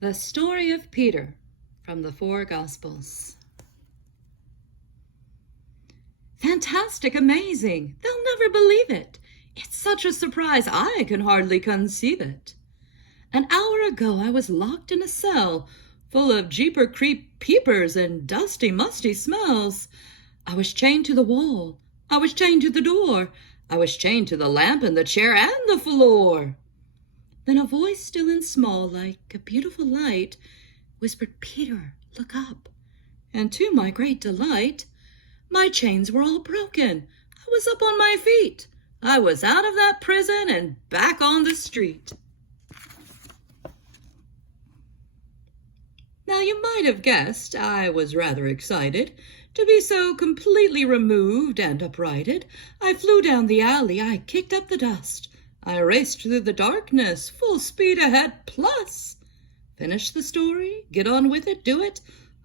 The story of Peter from the four Gospels. Fantastic, amazing. They'll never believe it. It's such a surprise I can hardly conceive it. An hour ago I was locked in a cell full of jeeper creep peepers and dusty musty smells. I was chained to the wall. I was chained to the door. I was chained to the lamp and the chair and the floor. Then a voice still and small, like a beautiful light, whispered, "Peter, look up." And to my great delight, my chains were all broken. I was up on my feet. I was out of that prison and back on the street. Now you might have guessed I was rather excited to be so completely removed and uprighted. I flew down the alley, I kicked up the dust. I raced through the darkness, full speed ahead, plus. Finish the story? Get on with it? Do it?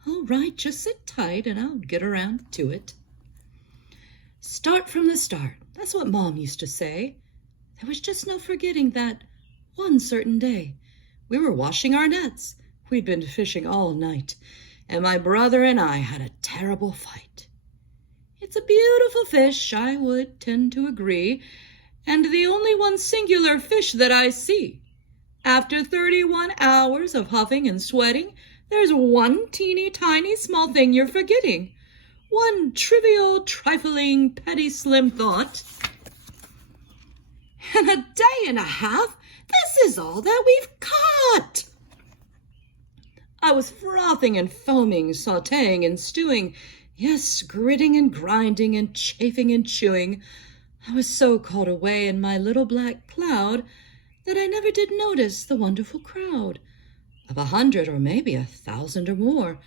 All right, just sit tight and I'll get around to it. Start from the start. That's what Mom used to say. There was just no forgetting that one certain day we were washing our nets. We'd been fishing all night, and my brother and I had a terrible fight. It's a beautiful fish, I would tend to agree, and the only one singular fish that I see. After 31 hours of huffing and sweating, there's one teeny tiny small thing you're forgetting. One trivial, trifling, petty, slim thought. In a day and a half, this is all that we've caught. I was frothing and foaming, sautéing and stewing, yes, gritting and grinding and chafing and chewing. I was so caught away in my little black cloud that I never did notice the wonderful crowd of 100 or maybe 1,000 or more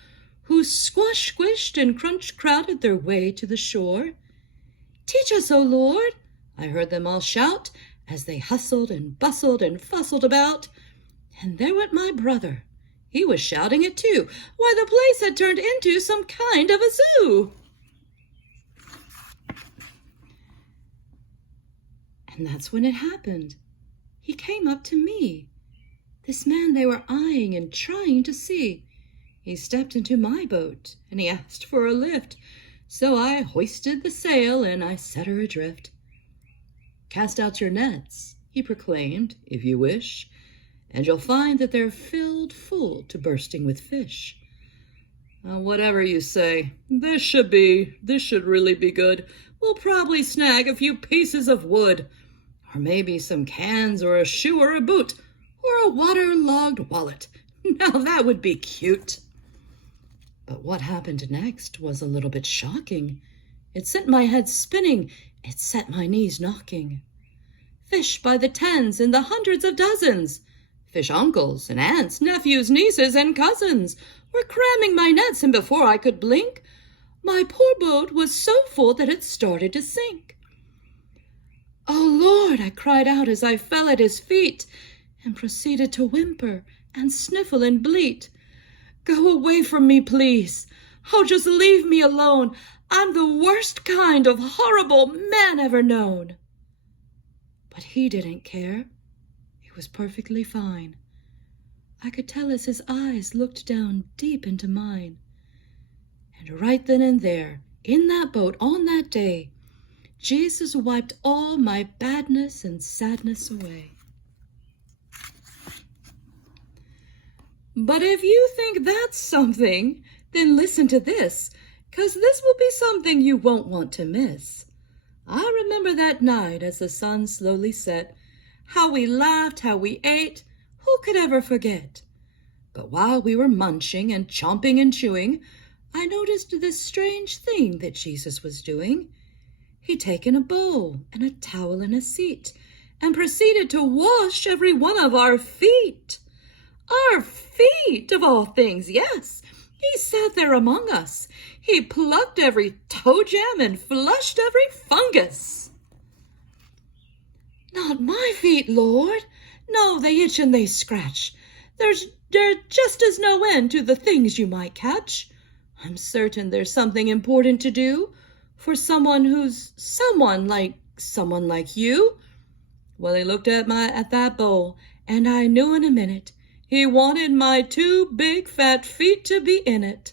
who squash, squished, and crowded their way to the shore. "Teach us, O Lord," I heard them all shout as they hustled and bustled and fussled about. And there went my brother. He was shouting it too. Why, the place had turned into some kind of a zoo. And that's when it happened. He came up to me. This man they were eyeing and trying to see. He stepped into my boat, and he asked for a lift. So I hoisted the sail, and I set her adrift. "Cast out your nets," he proclaimed, "if you wish, and you'll find that they're filled full to bursting with fish." Whatever you say, this should really be good. We'll probably snag a few pieces of wood, or maybe some cans or a shoe or a boot, or a waterlogged wallet. Now that would be cute. But what happened next was a little bit shocking. It sent my head spinning. It set my knees knocking. Fish by the tens and the hundreds of dozens. Fish uncles and aunts, nephews, nieces, and cousins were cramming my nets, and before I could blink, my poor boat was so full that it started to sink. "Oh, Lord," I cried out as I fell at his feet and proceeded to whimper and sniffle and bleat. "Go away from me, please. Oh, just leave me alone. I'm the worst kind of horrible man ever known." But he didn't care. He was perfectly fine. I could tell as his eyes looked down deep into mine. And right then and there, in that boat on that day, Jesus wiped all my badness and sadness away. But if you think that's something, then listen to this, 'cause this will be something you won't want to miss. I remember that night as the sun slowly set, how we laughed, how we ate, who could ever forget? But while we were munching and chomping and chewing, I noticed this strange thing that Jesus was doing. He'd taken a bowl and a towel and a seat and proceeded to wash every one of our feet. Our feet, of all things, yes. He sat there among us. He plucked every toe jam and flushed every fungus. "Not my feet, Lord. No, they itch and they scratch. There just is no end to the things you might catch. I'm certain there's something important to do for someone who's someone like you." Well, he looked at that bowl, and I knew in a minute He wanted my 2 big fat feet to be in it.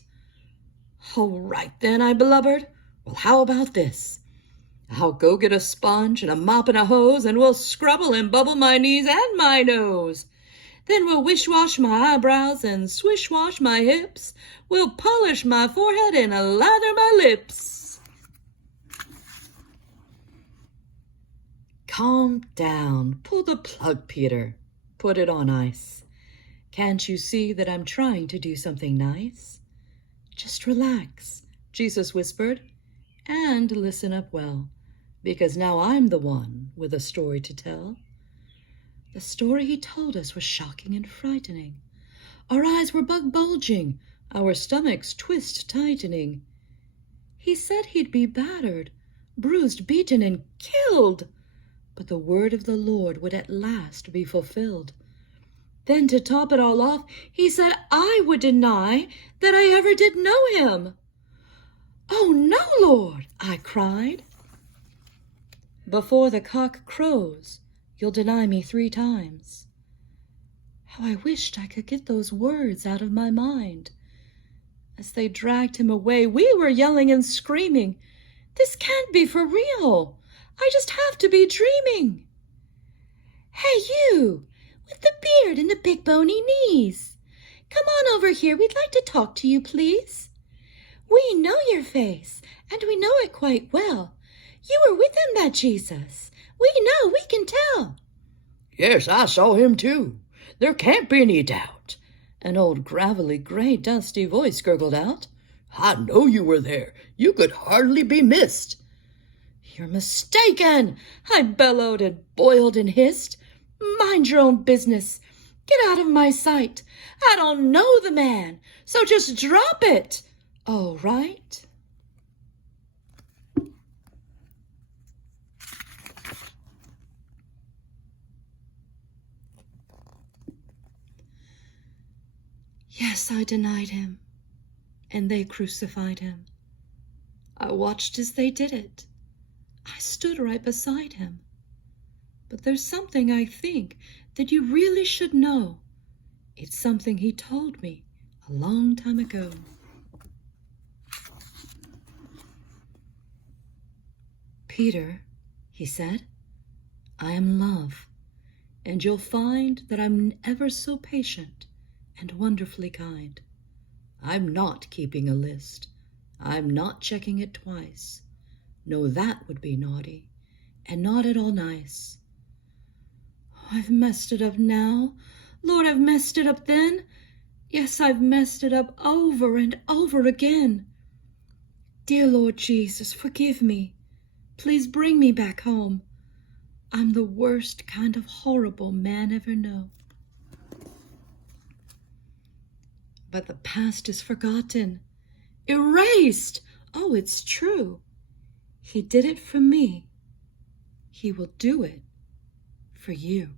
All right then, I blubbered. Well, how about this? I'll go get a sponge and a mop and a hose, and we'll scrubble and bubble my knees and my nose. Then we'll wish-wash my eyebrows and swish-wash my hips. We'll polish my forehead and lather my lips. Calm down. Pull the plug, Peter. Put it on ice. Can't you see that I'm trying to do something nice? Just relax, Jesus whispered, and listen up well, because now I'm the one with a story to tell. The story he told us was shocking and frightening. Our eyes were bug-bulging, our stomachs twist-tightening. He said he'd be battered, bruised, beaten, and killed, but the word of the Lord would at last be fulfilled. Then, to top it all off, he said I would deny that I ever did know him. "Oh, no, Lord," I cried. "Before the cock crows, you'll deny me 3 times. How I wished I could get those words out of my mind. As they dragged him away, we were yelling and screaming. This can't be for real. I just have to be dreaming. Hey, you, with the beard and the big bony knees. Come on over here. We'd like to talk to you, please. We know your face, and we know it quite well. You were with him, that Jesus. We know, we can tell." "Yes, I saw him too. There can't be any doubt," an old gravelly, gray, dusty voice gurgled out. "I know you were there. You could hardly be missed." "You're mistaken," I bellowed and boiled and hissed. "Mind your own business. Get out of my sight. I don't know the man, so just drop it. All right?" Yes, I denied him, and they crucified him. I watched as they did it. I stood right beside him. But there's something I think that you really should know. It's something he told me a long time ago. "Peter," he said, "I am love, and you'll find that I'm ever so patient and wonderfully kind. I'm not keeping a list. I'm not checking it twice. No, that would be naughty, and not at all nice. Oh, I've messed it up now. Lord, I've messed it up then. Yes, I've messed it up over and over again. Dear Lord Jesus, forgive me. Please bring me back home. I'm the worst kind of horrible man ever know." But the past is forgotten, erased. Oh, it's true. He did it for me. He will do it for you.